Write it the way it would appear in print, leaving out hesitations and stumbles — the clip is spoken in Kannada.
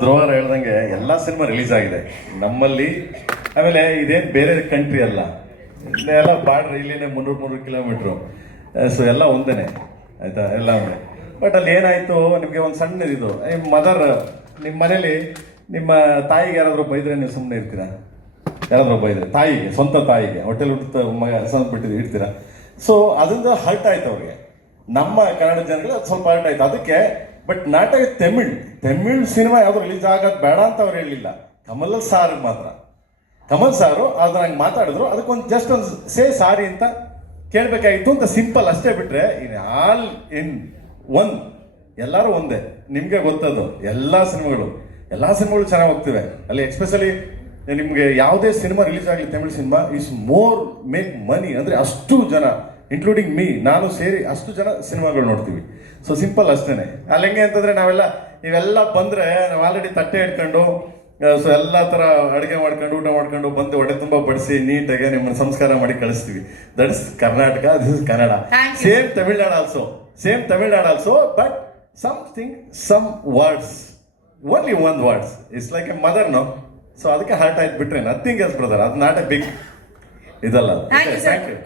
ಧ್ರುವರ್ ಹೇಳ್ದಂಗೆ ಎಲ್ಲಾ ಸಿನಿಮಾ ರಿಲೀಸ್ ಆಗಿದೆ ನಮ್ಮಲ್ಲಿ. ಆಮೇಲೆ ಇದೇನ್ ಬೇರೆ ಕಂಟ್ರಿ ಅಲ್ಲ, ಎಲ್ಲ ಬಾರ್ಡ್ರ್ ಇಲ್ಲಿನೇ 300 ಕಿಲೋಮೀಟ್ರು. ಸೊ ಎಲ್ಲ ಒಂದೇನೆ ಆಯ್ತಾ, ಎಲ್ಲ ಒಂದೇ. ಬಟ್ ಅಲ್ಲಿ ಏನಾಯ್ತು, ನಿಮ್ಗೆ ಒಂದು ಸಣ್ಣದಿದು, ನಿಮ್ಮ ಮನೇಲಿ ನಿಮ್ಮ ತಾಯಿಗೆ ಯಾರಾದ್ರೂ ಬೈದ್ರೆ ನೀವು ಸುಮ್ಮನೆ ಇರ್ತೀರಾ? ಯಾರಾದ್ರೂ ಬೈದ್ರೆ ತಾಯಿಗೆ, ಸ್ವಂತ ತಾಯಿಗೆ ಹೋಟೆಲ್ ಹುಡ್ತ ಮಗ ಬಿಟ್ಟಿದ್ದು ಇಡ್ತೀರಾ? ಸೊ ಅದರಿಂದ ಹರ್ಟ್ ಆಯ್ತು ಅವ್ರಿಗೆ. ನಮ್ಮ ಕನ್ನಡ ಜನಗಳಿಗೆ ಅದು ಸ್ವಲ್ಪ ಹರ್ಟ್ ಆಯ್ತು ಅದಕ್ಕೆ. ಬಟ್ ನಾಟಕ ತಮಿಳ್ ಸಿನಿಮಾ ಯಾವ್ದು ರಿಲೀಸ್ ಆಗೋದು ಬೇಡ ಅಂತ ಅವ್ರು ಹೇಳಲಿಲ್ಲ. ಕಮಲ್ ಸಾರು ಅದನ್ನ ಹಂಗೆ ಮಾತಾಡಿದ್ರು, ಅದಕ್ಕೊಂದು ಜಸ್ಟ್ ಒಂದು ಸಾರಿ ಅಂತ ಕೇಳಬೇಕಾಗಿತ್ತು ಅಂತ, ಸಿಂಪಲ್ ಅಷ್ಟೇ. ಬಿಟ್ರೆ ಇನ್ ಆಲ್ ಇನ್ ಒನ್ ಎಲ್ಲರೂ ಒಂದೇ. ನಿಮ್ಗೆ ಗೊತ್ತದು, ಎಲ್ಲಾ ಸಿನಿಮಾಗಳು ಚೆನ್ನಾಗಿ ಹೋಗ್ತಿವೆ ಅಲ್ಲಿ. ಎಸ್ಪೆಷಲಿ ನಿಮ್ಗೆ ಯಾವುದೇ ಸಿನಿಮಾ ರಿಲೀಸ್ ಆಗಲಿ, Tamil cinema is more make money. ಅಂದ್ರೆ ಅಷ್ಟು ಜನ, ಇನ್ಕ್ಲೂಡಿಂಗ್ ಮೀ, ನಾನು ಸೇರಿ ಅಷ್ಟು ಜನ ಸಿನಿಮಾಗಳು ನೋಡ್ತೀವಿ. ಸೊ ಸಿಂಪಲ್ ಅಷ್ಟೇನೆ. ಅಲ್ಲಿ ಹೆಂಗೆ ಅಂತಂದ್ರೆ ಇವೆಲ್ಲ ಬಂದ್ರೆ ನಾವು ಆಲ್ರೆಡಿ ತಟ್ಟೆ ಇಟ್ಕೊಂಡು, ಸೊ ಎಲ್ಲಾ ತರ ಅಡುಗೆ ಮಾಡ್ಕೊಂಡು ಊಟ ಮಾಡ್ಕೊಂಡು ಬಂದು ಹೊಡೆ ತುಂಬಾ ಬಡಿಸಿ ನೀಟಾಗಿ ನಿಮ್ಮನ್ನ ಸಂಸ್ಕಾರ ಮಾಡಿ ಕಳಿಸ್ತೀವಿ. That is Karnataka, this is Kannada. Same Tamil Nadu also, but some words, only one words it's like a mother no. So ಅದಕ್ಕೆ ಹರ್ಟ್ ಆಯ್ತು, ಬಿಟ್ರೆ ನಥಿಂಗ್ ಎಲ್ಸ್ ಬ್ರದರ್. ಅದು ನಾಟ್ ಎ ಬಿಗ್ ಇದಲ್ಲ. Thank you.